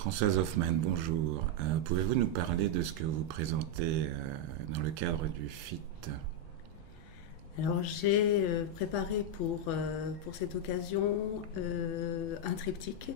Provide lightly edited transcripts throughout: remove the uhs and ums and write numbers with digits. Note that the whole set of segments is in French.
Françoise Hoffmann, bonjour. Pouvez-vous nous parler de ce que vous présentez dans le cadre du FIT? Alors j'ai préparé pour cette occasion un triptyque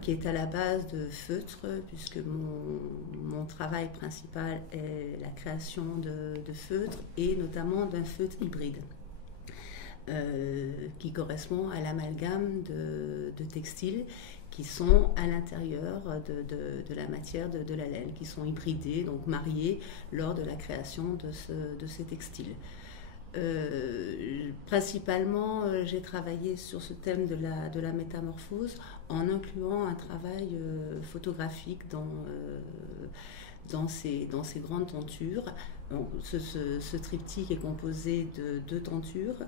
qui est à la base de feutres, puisque mon travail principal est la création de feutres et notamment d'un feutre hybride. Qui correspond à l'amalgame de textiles qui sont à l'intérieur de la matière de la laine, qui sont hybridés, donc mariés lors de la création de ces textiles. Principalement, j'ai travaillé sur ce thème de la métamorphose en incluant un travail photographique dans ces grandes tentures. Donc, ce triptyque est composé de 2 tentures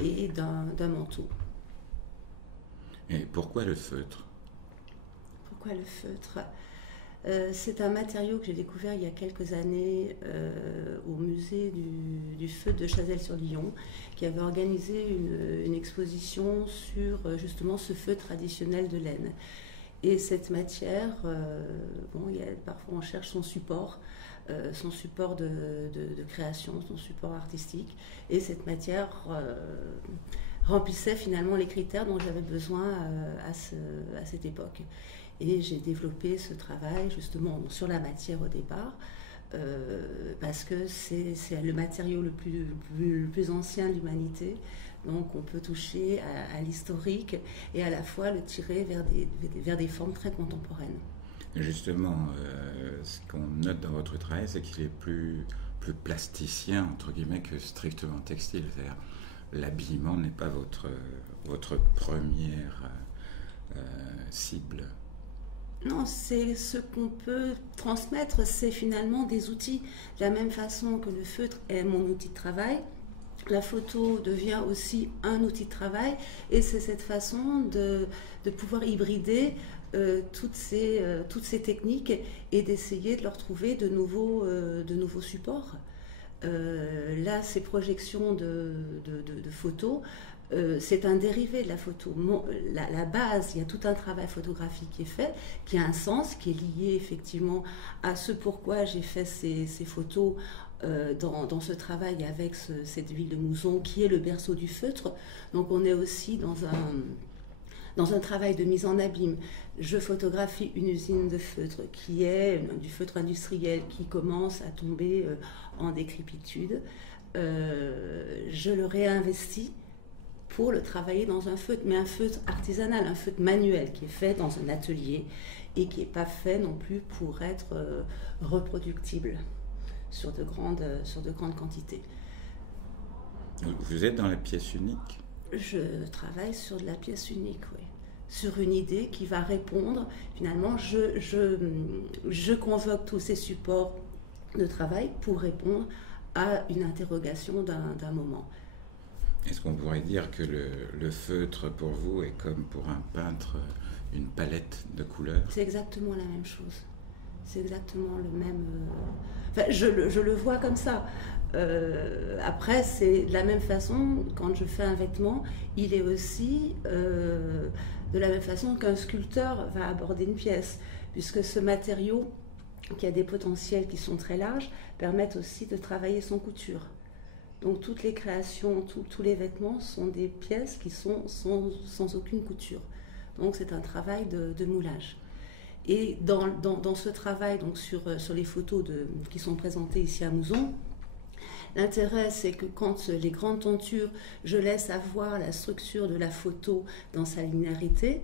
et d'un manteau. Et pourquoi le feutre? Pourquoi le feutre? C'est un matériau que j'ai découvert il y a quelques années au musée du feutre de Chazelles-sur-Lyon, qui avait organisé une exposition sur justement ce feutre traditionnel de laine. Et cette matière, parfois on cherche son support de création, son support artistique. Et cette matière remplissait finalement les critères dont j'avais besoin à cette époque. Et j'ai développé ce travail justement sur la matière au départ, parce que c'est le matériau le plus ancien de l'humanité. Donc on peut toucher à l'historique et à la fois le tirer vers des formes très contemporaines. Justement, ce qu'on note dans votre travail, c'est qu'il est plus plasticien, entre guillemets, que strictement textile. C'est-à-dire, l'habillement n'est pas votre première cible. Non, c'est ce qu'on peut transmettre, c'est finalement des outils. De la même façon que le feutre est mon outil de travail, la photo devient aussi un outil de travail, et c'est cette façon de pouvoir hybrider toutes ces techniques et d'essayer de leur trouver de nouveaux supports. Là, ces projections de photos, c'est un dérivé de la photo. La base, il y a tout un travail photographique qui est fait, qui a un sens, qui est lié effectivement à ce pourquoi j'ai fait ces photos dans ce travail avec cette ville de Mouzon, qui est le berceau du feutre. Donc on est aussi dans un travail de mise en abîme. Je photographie une usine de feutre qui est du feutre industriel qui commence à tomber en décrépitude. Je le réinvestis pour le travailler dans un feutre, mais un feutre artisanal, un feutre manuel qui est fait dans un atelier et qui n'est pas fait non plus pour être reproductible sur de grandes quantités. Vous êtes dans la pièce unique? Je travaille sur de la pièce unique, oui. Sur une idée qui va répondre. Finalement, je convoque tous ces supports de travail pour répondre à une interrogation d'un moment. Est-ce qu'on pourrait dire que le feutre pour vous est comme pour un peintre une palette de couleurs? C'est exactement la même chose. C'est exactement le même... Enfin, je le vois comme ça. Après, c'est de la même façon, quand je fais un vêtement, il est aussi de la même façon qu'un sculpteur va aborder une pièce, puisque ce matériau, qui a des potentiels qui sont très larges, permettent aussi de travailler sans couture. Donc toutes les créations, tous les vêtements sont des pièces qui sont sans aucune couture. Donc c'est un travail de moulage. Et dans ce travail, donc sur les photos qui sont présentées ici à Mouzon, l'intérêt, c'est que quand les grandes tentures, je laisse avoir la structure de la photo dans sa linéarité,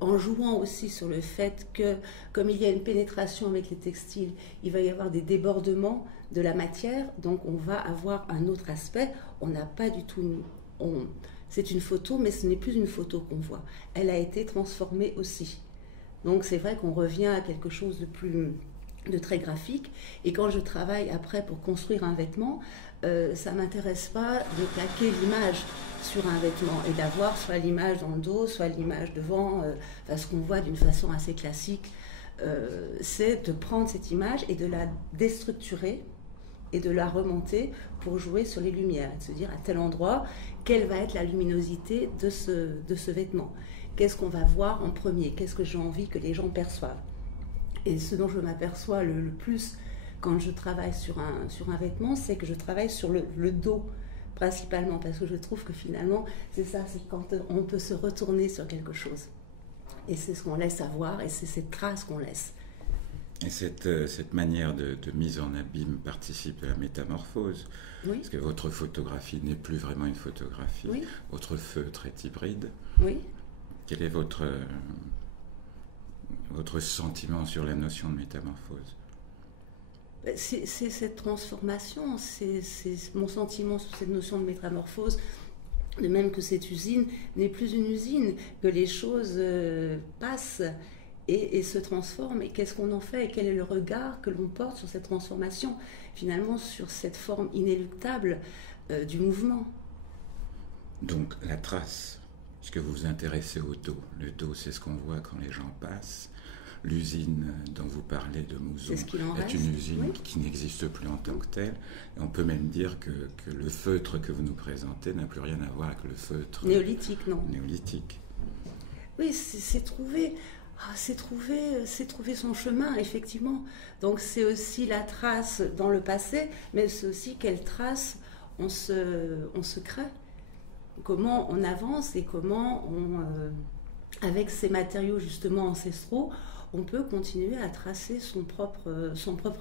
en jouant aussi sur le fait que, comme il y a une pénétration avec les textiles, il va y avoir des débordements de la matière, donc on va avoir un autre aspect. On n'a pas du tout... c'est une photo, mais ce n'est plus une photo qu'on voit. Elle a été transformée aussi. Donc c'est vrai qu'on revient à quelque chose de très graphique. Et quand je travaille après pour construire un vêtement, ça ne m'intéresse pas de plaquer l'image sur un vêtement et d'avoir soit l'image dans le dos, soit l'image devant, ce qu'on voit d'une façon assez classique. C'est de prendre cette image et de la déstructurer et de la remonter pour jouer sur les lumières, de se dire à tel endroit, quelle va être la luminosité de ce vêtement. qu'est-ce qu'on va voir en premier, qu'est-ce que j'ai envie que les gens perçoivent. Et ce dont je m'aperçois le plus quand je travaille sur un vêtement, c'est que je travaille sur le dos principalement, parce que je trouve que finalement, c'est ça, c'est quand on peut se retourner sur quelque chose. Et c'est ce qu'on laisse avoir, et c'est cette trace qu'on laisse. Et cette manière de mise en abîme participe de la métamorphose, Oui. Parce que votre photographie n'est plus vraiment une photographie. Oui. Votre feutre est hybride. Oui. Quel est votre sentiment sur la notion de métamorphose? C'est cette transformation, c'est mon sentiment sur cette notion de métamorphose, de même que cette usine n'est plus une usine, que les choses passent et se transforment, et qu'est-ce qu'on en fait, et quel est le regard que l'on porte sur cette transformation, finalement sur cette forme inéluctable du mouvement. Donc la trace, puisque vous vous intéressez au dos. Le dos, c'est ce qu'on voit quand les gens passent. L'usine dont vous parlez de Mouzon est une usine qui n'existe plus en tant que telle. Et on peut même dire que le feutre que vous nous présentez n'a plus rien à voir avec le feutre néolithique, non. Néolithique. Oui, c'est trouver son chemin, effectivement. Donc c'est aussi la trace dans le passé, mais c'est aussi quelle trace on se crée. Comment on avance et comment avec ces matériaux justement ancestraux, on peut continuer à tracer son propre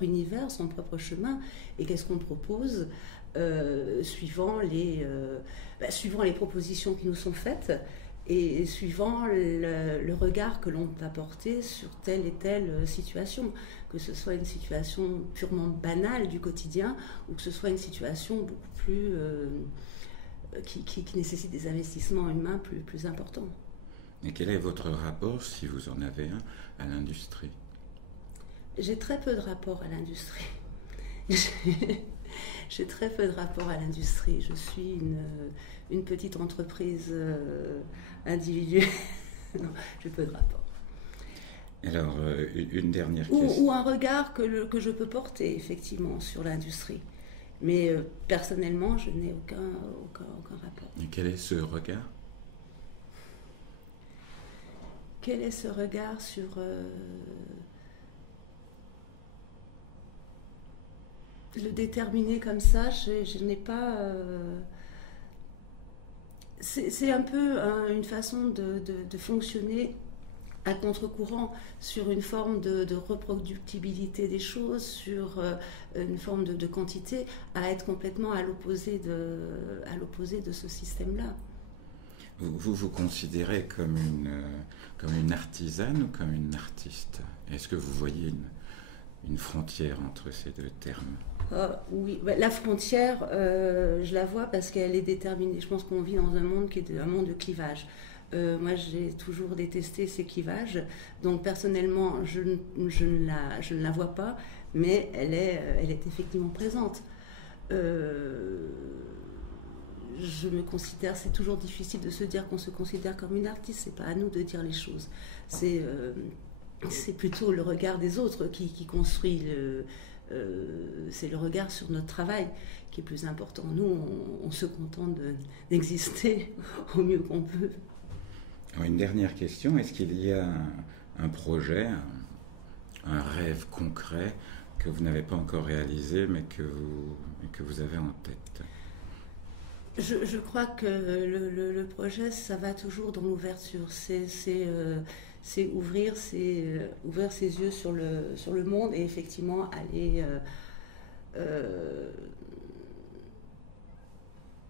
univers, son propre chemin. Et qu'est-ce qu'on propose suivant les propositions qui nous sont faites et suivant le regard que l'on va porter sur telle et telle situation, que ce soit une situation purement banale du quotidien ou que ce soit une situation beaucoup plus qui nécessite des investissements humains plus importants. Et quel est votre rapport, si vous en avez un, à l'industrie? J'ai très peu de rapport à l'industrie. J'ai très peu de rapport à l'industrie. Je suis une petite entreprise individuelle. Non, j'ai peu de rapport. Alors, une dernière question. Ou un regard que je peux porter, effectivement, sur l'industrie. Mais personnellement, je n'ai aucun rapport. Et quel est ce regard? Quel est ce regard sur... le déterminer comme ça, je n'ai pas... C'est un peu une façon de fonctionner à contre-courant sur une forme de reproductibilité des choses, sur une forme de quantité, à être complètement à l'opposé de ce système-là. Vous considérez comme une artisane ou comme une artiste? Est-ce que vous voyez une frontière entre ces deux termes? Oui, la frontière, je la vois parce qu'elle est déterminée. Je pense qu'on vit dans un monde qui est un monde de clivage. Moi, j'ai toujours détesté ces clivages. Donc, personnellement, je ne la vois pas, mais elle est effectivement présente. Je me considère, c'est toujours difficile de se dire qu'on se considère comme une artiste. C'est pas à nous de dire les choses. C'est plutôt le regard des autres qui construit c'est le regard sur notre travail qui est plus important. Nous, on se contente d'exister au mieux qu'on peut. Alors, une dernière question, est-ce qu'il y a un projet, un rêve concret que vous n'avez pas encore réalisé mais que vous avez en tête? Je crois que le projet, ça va toujours dans l'ouverture. C'est ouvrir ses yeux sur le monde et effectivement aller...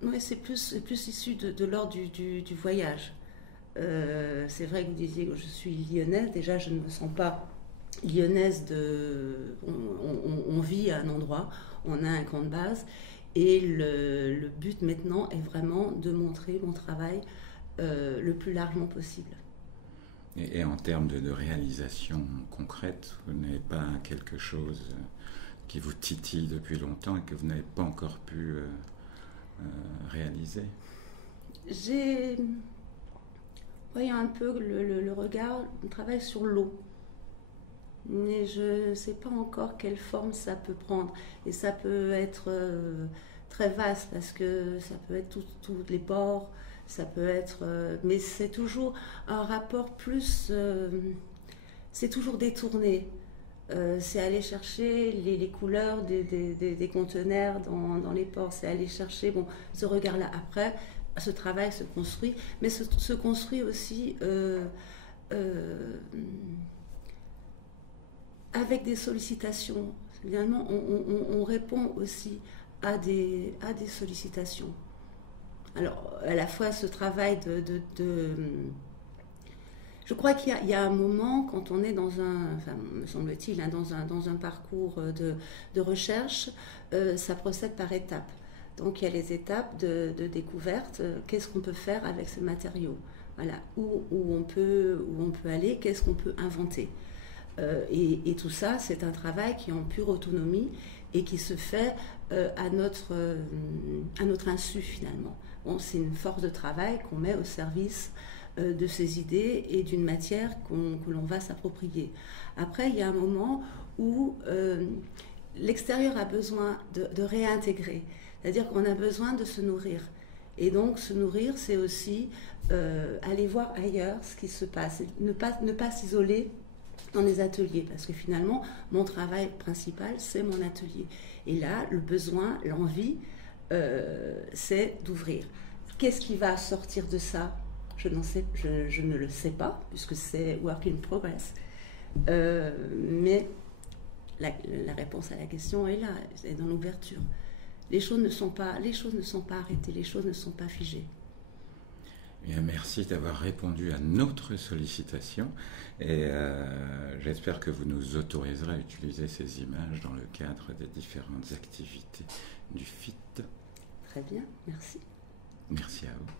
oui, c'est plus issu de l'ordre du voyage. C'est vrai que vous disiez que je suis lyonnaise. Déjà, je ne me sens pas lyonnaise on vit à un endroit, on a un camp de base. Et le but maintenant est vraiment de montrer mon travail le plus largement possible. Et en termes de réalisation concrète, vous n'avez pas quelque chose qui vous titille depuis longtemps et que vous n'avez pas encore pu réaliser? Voyons un peu le regard, le travail sur l'eau. Mais je ne sais pas encore quelle forme ça peut prendre. Et ça peut être très vaste parce que ça peut être tous les bords, Ça peut être, mais c'est toujours un rapport plus, c'est toujours détourné. C'est aller chercher les couleurs des conteneurs dans les ports, c'est aller chercher ce regard-là. Après, ce travail se construit, mais se construit aussi avec des sollicitations. Finalement, on répond aussi à des sollicitations. Alors, à la fois ce travail je crois qu'il y a un moment, quand on est me semble-t-il, dans un parcours de recherche, ça procède par étapes. Donc il y a les étapes de découverte, qu'est-ce qu'on peut faire avec ce matériau, voilà, où on peut aller, qu'est-ce qu'on peut inventer. Et tout ça, c'est un travail qui est en pure autonomie et qui se fait à notre insu finalement. Bon, c'est une force de travail qu'on met au service de ces idées et d'une matière que l'on va s'approprier. Après, il y a un moment où l'extérieur a besoin de réintégrer, c'est-à-dire qu'on a besoin de se nourrir. Et donc, se nourrir, c'est aussi aller voir ailleurs ce qui se passe, ne pas s'isoler dans les ateliers, parce que finalement, mon travail principal, c'est mon atelier. Et là, le besoin, l'envie, c'est d'ouvrir. Qu'est-ce qui va sortir de ça ? Je ne le sais pas, puisque c'est work in progress. Mais la réponse à la question est là, c'est dans l'ouverture. Les choses ne sont pas arrêtées, les choses ne sont pas figées. Bien, merci d'avoir répondu à notre sollicitation et j'espère que vous nous autoriserez à utiliser ces images dans le cadre des différentes activités du FIT. Très bien, merci. Merci à vous.